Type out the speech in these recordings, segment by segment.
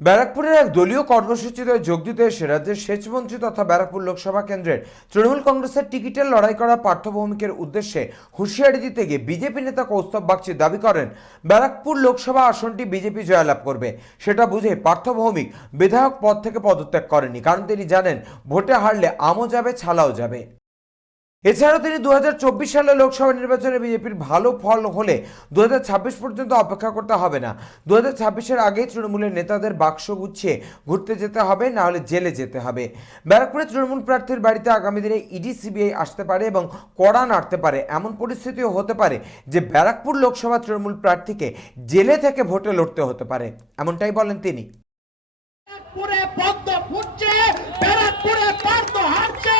ব্যারাকপুরের এক দলীয় কর্মসূচিতে যোগ দিতে এসে রাজ্যের সেচমন্ত্রী তথা ব্যারাকপুর লোকসভা কেন্দ্রের তৃণমূল কংগ্রেসের টিকিটের লড়াই করা পার্থ ভৌমিকের উদ্দেশ্যে হুঁশিয়ারি দিতে গিয়ে বিজেপি নেতা কৌস্তব বাগচি দাবি করেন, ব্যারাকপুর লোকসভা আসনটি বিজেপি জয়লাভ করবে। সেটা বুঝে পার্থ ভৌমিক বিধায়ক পদ থেকে পদত্যাগ করেনি কারণ তিনি জানেন, ভোটে হারলে আমও যাবে, ছালাও যাবে। এছাড়াও তিনি দু হাজার চব্বিশ সালে লোকসভা নির্বাচনে বিজেপির ভালো ফল হলে দু হাজার ছাব্বিশ পর্যন্ত অপেক্ষা করতে হবে না। দু হাজার ছাব্বিশের আগেই তৃণমূলের নেতাদের বাক্স গুছিয়ে ঘুরতে যেতে হবে, না হলে জেলে যেতে হবে। ব্যারাকপুরে তৃণমূল প্রার্থীর বাড়িতে আগামী দিনে ইডি, সিবিআই আসতে পারে এবং কড়া নাড়তে পারে। এমন পরিস্থিতিও হতে পারে যে ব্যারাকপুর লোকসভা তৃণমূল প্রার্থীকে জেলে থেকে ভোটে লড়তে হতে পারে। এমনটাই বলেন তিনি ব্যারাকপুরে পদ্ম ফুটছে ব্যারাকপুরে পার্থ হারছে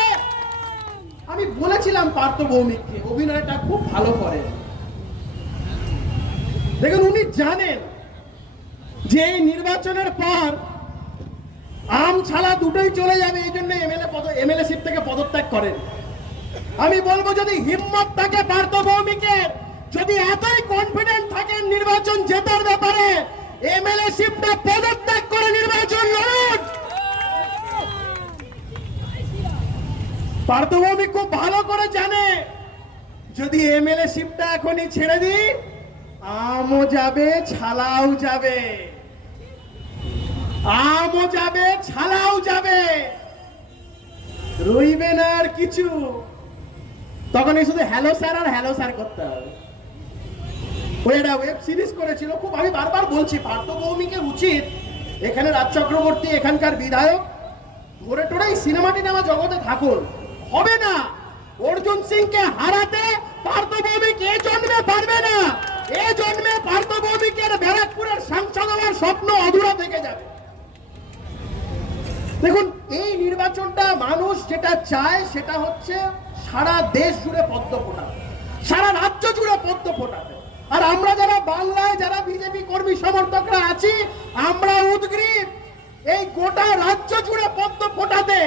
আমি বলেছিলাম পার্থ ভৌমিককে, অভিনয়টা খুব ভালো করে। দেখুন, উনি জানেন যে এই নির্বাচনের পর আম ছাড়া দুটোই চলে যাবে, এই জন্য এমএলএ পদ, এমএলএ সিট থেকে পদত্যাগ করেন। আমি বলব, যদি হিম্মত থাকে পার্থ ভৌমিকের, যদি এতই কনফিডেন্ট থাকেন নির্বাচন জেতার ব্যাপারে, এমএলএ শিপটা পদত্যাগ করে নির্বাচন লড়ুন পার্থ ভৌমিক খুব ভালো করে জানে। যদি এমএলএ শিপটা এখনই ছেড়ে দিই, আমও যাবে, ছালাও যাবে। আমও যাবে, ছালাও যাবে। রইবে না আর কিছু। তখন এই শুধু হ্যালো স্যার আর হ্যালো স্যার করতে হবে। একটা ওয়েব সিরিজ করেছিল, খুব আমি বারবার বলছি পার্থ ভৌমিকের উচিত এখানে রাজ চক্রবর্তী, এখানকার বিধায়ক ঘুরে টোরে এই সিনেমাটি নেওয়া জগতে থাকুন। হবে না। অর্জুন সিংকে হারাতে পার্থ ভৌমিক এ জন্মে পারবে না। এ জন্মে পার্থ ভৌমিকের ব্যারাকপুরের সাংসদ হওয়ার স্বপ্ন অধুরা থেকে যাবে। দেখুন, এই নির্বাচনটা মানুষ যেটা চায় সেটা হচ্ছে সারা দেশ জুড়ে পদ্ম ফোটাতে সারা রাজ্য জুড়ে পদ্ম ফোটাতে আর আমরা যারা বাংলায় যারা বিজেপি কর্মী সমর্থকরা আছি, আমরা উদ্গ্রীব। এই গোটা রাজ্য জুড়ে পদ্ম ফোটাতে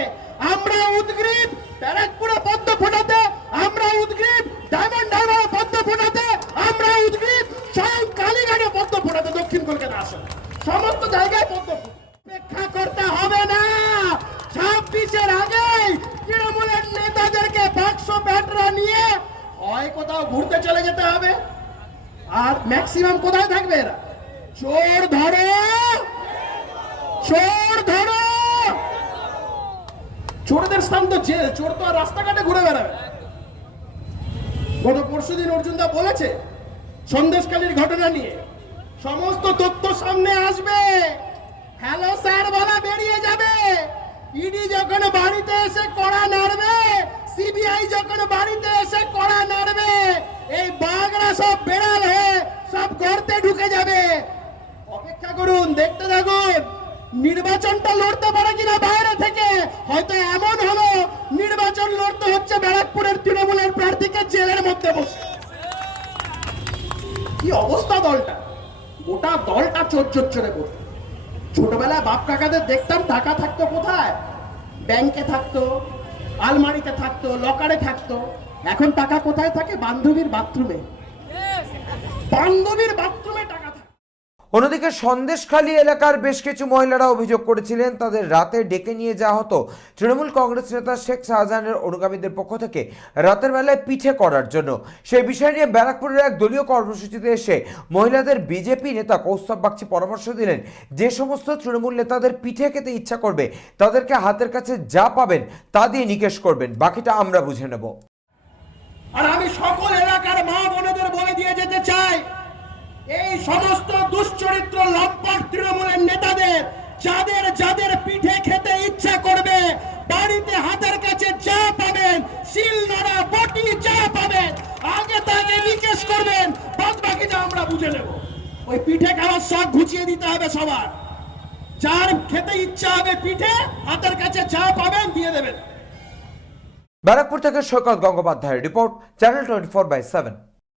আমরা উদ্গ্রীব ব্যারাকপুরে পদ্ম ফোটাতে আমরা উদ্গ্রীব ডায়মন্ড হারবারে পদ্ম ফোটাতে আমরা উদ্গ্রীব স্বয়ং কালীঘাটে পদ্ম ফোটাতে দক্ষিণ কলকাতা আসলে সমস্ত জায়গায় ফোটাতে অপেক্ষা করতে হবে না। ছাব্বিশের আগেই তৃণমূলের নেতাদেরকে বাক্স ব্যাটরা নিয়ে হয় কোথাও ঘুরতে চলে যেতে হবে। আর ম্যাক্সিমাম কোথায় থাকবে এরা? চোর ধরো! চোর ধরো! চোরদের স্থান তো জেল, চোর তো আর রাস্তাঘাটে ঘুরে বেড়াবে। গত পরশুদিন অর্জুনদা বলেছে সন্দেশকালীর ঘটনা নিয়ে। সমস্ত তথ্য সামনে আসবে। হ্যালো স্যার বলা বেরিয়ে যাবে। ইডি যখন বাড়িতে এসে কড়া নাড়বে সিবিআই যখন বাড়িতে এসে কড়া নাড়বে, এই বাঘরা সব বেড়াল হয়ে সব গর্তে ঢুকে যাবে। অপেক্ষা করুন, দেখতে থাকুন। নির্বাচনটা লড়তে পারে কিনা বাইরে থেকে, হয়তো এমন হলো, নির্বাচন লড়তে হচ্ছে ব্যারাকপুরের তৃণমূলের প্রার্থীকে জেলের মধ্যে বসে। কি অবস্থা দলটা গোটা দলটা চোর চোর চোরে করতো। ছোটবেলায় বাপ কাকাদের দেখতাম টাকা থাকতো কোথায়? ব্যাংকে থাকতো, আলমারিতে থাকতো, লকারে থাকতো। এখন টাকা কোথায় থাকে? বান্ধবীর বাথরুমে। বান্ধবীর বাথরুমে টাকা অন্যদিকে সন্দেশখালী এলাকার বেশ কিছু মহিলারা অভিযোগ করেছিলেন, তাদের রাতে ডেকে নিয়ে যাওয়া হতো তৃণমূল কংগ্রেস নেতা শেখ শাহজাহানের অনুগামীদের পক্ষ থেকে রাতের বেলায় পিঠে করার জন্য। সেই বিষয় নিয়ে ব্যারাকপুরের এক দলীয় কর্মসূচিতে এসে মহিলাদের বিজেপি নেতা কৌস্তব বাগচি পরামর্শ দিলেন, যে সমস্ত তৃণমূল নেতাদের পিঠে খেতে ইচ্ছা করবে, তাদেরকে হাতের কাছে যা পাবেন তা দিয়ে নিকেশ করবেন, বাকিটা আমরা বুঝে নেব। আর আমি সকল এলাকার মা বোনেদের বলে দিয়ে যেতে চাই এই সমস্ত দুশ্চরিত্র লম্পট তৃণমূলের নেতাদের, যাদের যাদের পিঠে খেতে ইচ্ছা করবে, বাড়িতে হাতের কাছে যা পাবেন শিল নড়া বটি যা পাবেন, আগে তাকে নিকেশ করবেন বাদ বাকিটা আমরা বুঝে নেব। ওই পিঠে খাওয়ার শখ ঘুচিয়ে দিতে হবে সবার। যার খেতে ইচ্ছা হবে পিঠে, হাতের কাছে যা পাবেন দিয়ে দেবেন। ব্যারাকপুর থেকে সৈকত গঙ্গোপাধ্যায়ের report, channel twenty four by seven.